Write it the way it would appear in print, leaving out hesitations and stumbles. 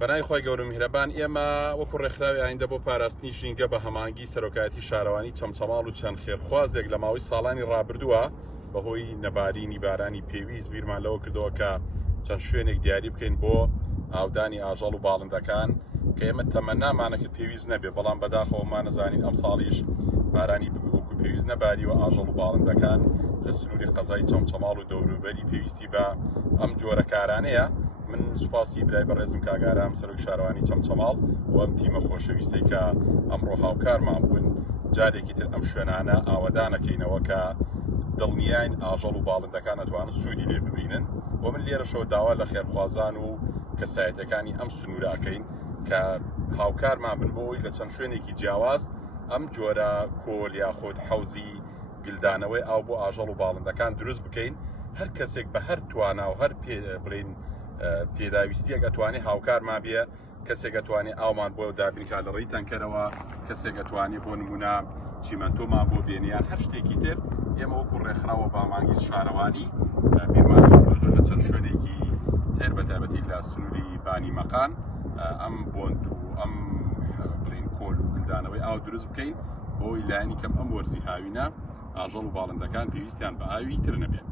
بەنای خۆی گەورە میهرەبان ئێمە وەکو ڕێکخراوی ئایندە بۆ پاراستنی ژینگە بە هەمانگی سەرۆکایەتی شارەوانی چەمچەماڵ و چەند خێرخوازێک لە ماوەی ساڵانی ڕابردووە بەهۆی نەبارینی بارانی پێویست بیرمان لەوە کردەوە کە چەند شوێنێک دیاری بکەین بۆ ئاودانی ئاژەڵ و باڵندەکان کە ئێمە تەمەنامانەکرد پێویست نەبێ، بەڵام بەداخەوەمان نەزانین ئەم ساڵیش بارانی بووکو پێویست نەباری و ئاژەڵ و باڵندەکان لە سنووری قەزای چەمچەماڵ و دەوروبەری پێویستی بە ئەم جۆرە کارانەیە. من سوپاسی برای بەڕێزم کاگارام سەرۆک شارەوانی چەمچەماڵ و ئەم تیمە خۆشەویستەی کە ئەمڕۆ هاوکارمان بوون جارێکی تر ئەم شوێنانە ئاوەدانەکەینەوە کە دڵنیاین ئاژەڵ و باڵندەکان ئەتوانن سوودی لێ ببینن و من لێرەشەوە داوا لە خێرخوازان و کەسایەتەکانی ئەم سنووراکەین کە هاوکارمان بن بۆەوەی لە چەند شوێنێکی جیاواز ئەم جۆرە کۆل یاخۆت حەوزی گلدانەوەی ئاو بۆ ئاژەڵ و باڵندەکان دروست بکەین. هەر کەسێک بە هەر توانا و هەر بڵین پێداویستیەک ئەتوانێت هاوکارمان بێ، کەسێک ئەتوانێت ئاومان بۆ دابینکات لە ڕێی تەنکەرەوە، کەسێک ئەتوانێت بۆ نمونە چیمەنتۆمان بۆ بێنیان هەر شتێکی تر. ئێمە وەکو ڕێکخراوە بامانگی شارەوانی بیرمان لە چەند شوێنێکی تر بەتایبەتی لە سنووری بانی مەقان ئەم بۆند و ئەم بڵین کۆل و گلدانەوەی ئاو دروست بکەین بۆی لایەنی کەم ئەم وەرزی هاوینە ئاژەڵ و باڵندەکان پێویستیان بە ئاوی تر نەبێت.